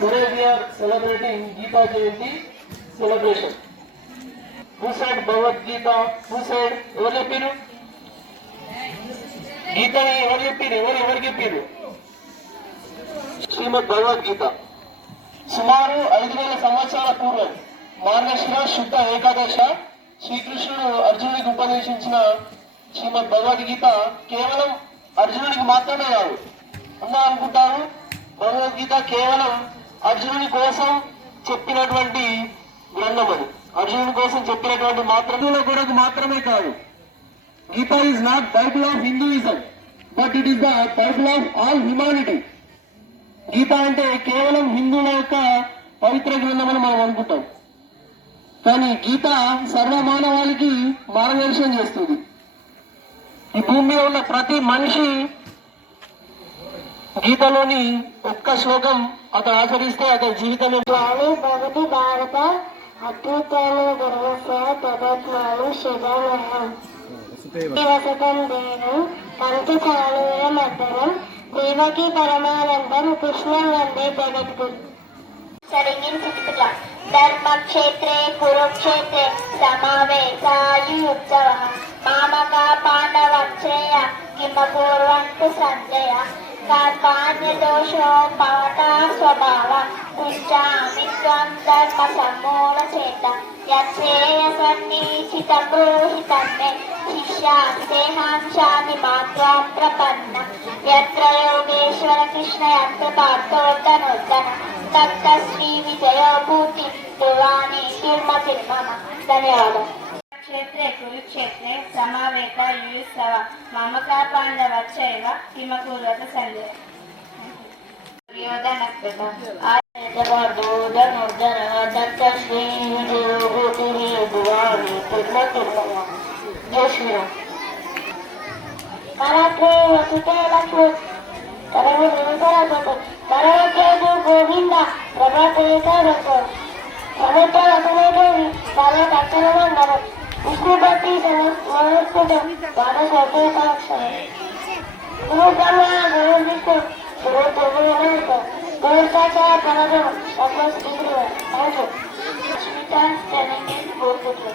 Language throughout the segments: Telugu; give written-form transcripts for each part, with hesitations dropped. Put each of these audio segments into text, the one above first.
today we are celebrating Gita Jayanti celebration. Who said Bhagavad Gita? Who said? ఎవరు చెప్పారు? గీత ఎవరు చెప్పారు? ఎవరు చెప్పారు? శ్రీమద్ భగవద్గీత సుమారు 5000 సంవత్సరాల పూర్వం మార్గశిర శుద్ధ ఏకాదశ శ్రీకృష్ణుడు అర్జునుడికి ఉపదేశించిన శ్రీమద్ భగవద్గీత కేవలం అర్జునుడికి మాత్రమే కాదు. అందరూ అనుకుంటారు భగవద్గీత కేవలం అర్జునుడి కోసం చెప్పినటువంటి గ్రంథం అని. అర్జునుడి కోసం చెప్పినటువంటి కొరకు మాత్రమే కాదు. Gita is not bible of Hinduism, but it is the bible of all humanity. Gita అంటే కేవలం హిందువుల యొక్క పవిత్ర గ్రంథం అని మనం అనుకుంటాం, కానీ గీత సర్వమానవాళికి మార్గదర్శనం చేస్తుంది. ఈ భూమి మీద ఉన్న ప్రతి మనిషి గీతలోని ఒక్క శ్లోకం అతను ఆచరిస్తే అతని జీవితం భగవతి భారత అద్భుతాలు గర్వస్య తదత్మాను శివమహం వసతం దేవం పంచచాలూర మర్దనం దేవకి పరమానందం కృష్ణం వందే జగద్గురు. ధర్మక్షేత్రే కురుక్షేత్రే సమావేశాయుత్సవ మామక పాండవశ్రేయ కిమపూర్వంతు సంజయ కర్మాణ్యదోషో పవతా స్వభావ పృచ్ఛామి త్వం ధర్మ సమ్మూల చేత యచ్ఛేయసన్నిహితం బ్రూహితం మే శిష్యాస్తేహాంశామి మాత్రం ప్రపన్న యత్ర యోగేశ్వర కృష్ణ యత్ర పార్థోర్ధనోర్ధన తత్త శ్రీ విజయో భూతి దువాని తిరుమతి మమ. ధన్యవాదాలు. క్షేత్రే కురుక్షేత్రే సమావేత యుయుత్సవ మమక పాండవశ్చైవ కిమకుర్వత సంజయ. జై శ్రీరామ్. కరత్రే వసుతే లక్ష్మి కరవు నిరుతరతో కరవకేతు గోవింద ప్రభాతేకారతో సముద్ర వసనేదేవి సర్వ తక్షణమండలం విష్ణుపతి సమస్కృతం ద్వాదశోపేతాక్షరం గురు బ్రహ్మ గురు విష్ణు గురు దేవో గురు సాక్షాత్ పరబ్రహ్మ తస్మై శ్రీ గురువే నమః. స్మితాస్తనకిన్ గోపుత్ర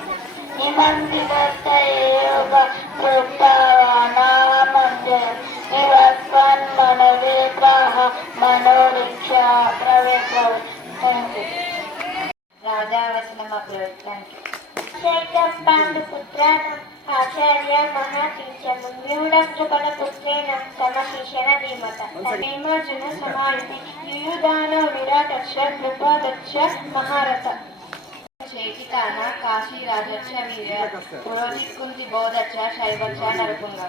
నిమంత్రితయ యోగ ప్రోక్తవానామందే నివస్వన్ మనవేత్రాః మనోరిక్షా ప్రవేత్రౌ. రాజావచనం అప్రవేత్తానికి పాండుపుత్రానం ఆచార్య మహాతీర్థము వ్యూఢకృపణ పుత్రేణ సమశిషణ ధీమత భీమార్జున సమాయుధి యుయుధాన విరాటక్ష కృపాదక్ష మహారథ చేతికాన కాశీ రాజక్ష వీర పురోహిత్ కుంతి బోధక్ష శైవక్ష నరకుంగ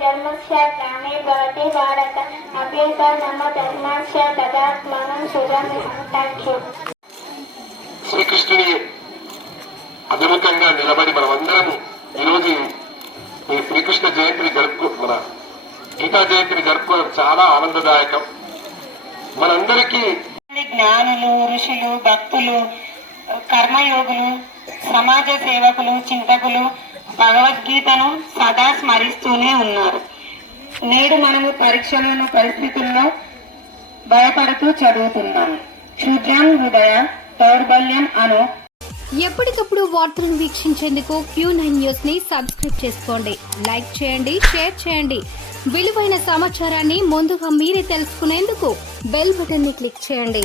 ధర్మస్య గ్రామే భవతి భారత అభ్యేత నమ ధర్మస్య తదాత్మానం సుజామి. Thank you. శ్రీకృష్ణుని అభిముఖంగా నిలబడి మనమందరము ఈరోజు ఈ శ్రీకృష్ణ జయంతిని మన గీతా జయంతిని జరుపుకోవడం చాలా ఆనందదాయకం. మనందరికీ జ్ఞానులు, ఋషులు, భక్తులు, కర్మయోగులు, సమాజ సేవకులు, చింతకులు భగవద్గీతను సదా స్మరిస్తూనే ఉన్నారు. నేడు మనము పరీక్షలను పరిస్థితుల్లో భయపడుతూ చదువుతున్నాము. క్షుద్రం హృదయ దౌర్బల్యం అను. ఎప్పటికప్పుడు వార్తలను వీక్షించేందుకు Q9 న్యూస్ ని సబ్స్క్రైబ్ చేసుకోండి, లైక్ చేయండి, షేర్ చేయండి. విలువైన సమాచారాన్ని ముందుగా మీరే తెలుసుకునేందుకు బెల్ బటన్ ని క్లిక్ చేయండి.